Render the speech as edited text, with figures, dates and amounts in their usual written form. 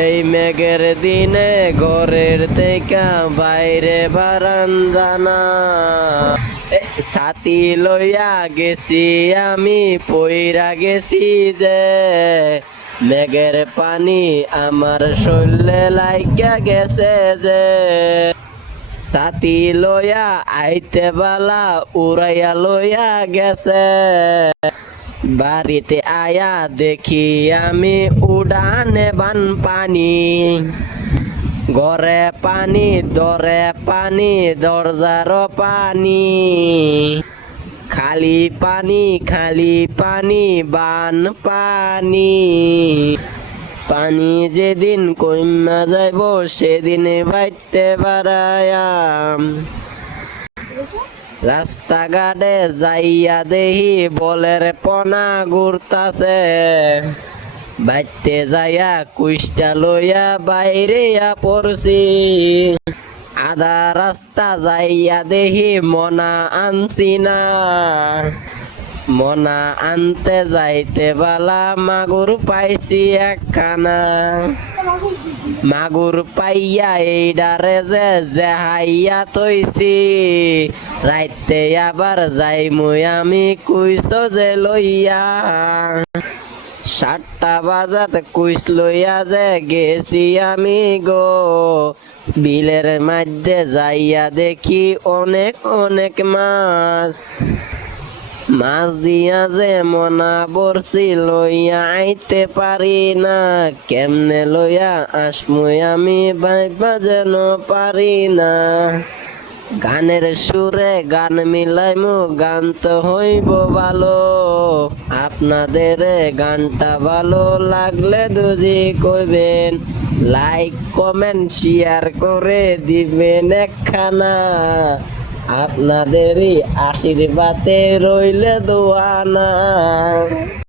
এই মেঘের দিনে ঘরের থেকে বাইরে বারান জানা ছাতি লইয়া গেছি আমি পইরা গেছি যে মেঘের পানি আমার শরীরে লাইগা গেছে যে ছাতি লইয়া আইতে বালা উড়াইয়া লইয়া গেছে বাড়িতে আয়া দেখি আমি উড়ানে বান পানি ঘরে পানি দরে পানি দরজার পানি খালি পানি বান পানি পানি যেদিন কইমা যাইব সেদিন বাইতে বাড়ায়াম রাস্তাঘাটে যাইয়া দেহি বলের পনা ঘুরতাছে বাইতে যাইয়া কুইষ্টা লইয়া বাইরে পড়ছি আধা রাস্তা যাইয়া দেহি মনা আনছি না মনা আনতে যাইতে বালা মাগুর পাইছি একখানা মাগুর পাইয়া এই ডারে যে জেহাইয়া তৈছি রাইতে আবার যাইমুই আমি কুইস যে লইয়া 7টা বাজাতে কুইস লইয়া যে গেছি আমি গো বিলের মধ্যে যাইয়া দেখি অনেক অনেক মাছ মাছ দিয়া যে মনা বরছি লইয়া আইতে পারি না কেমনে লইয়া আসমুই আমি বাইবা যেন পারি না গানের সুরে গান মিলাইমু গান তো হইব ভালো আপনাদের গানটা ভালো লাগলে দুজি কইবেন লাইক কমেন্ট শেয়ার করে দিবেন একখানা আপনাদেরই আশীর্বাদে রইলে দোয়ানা।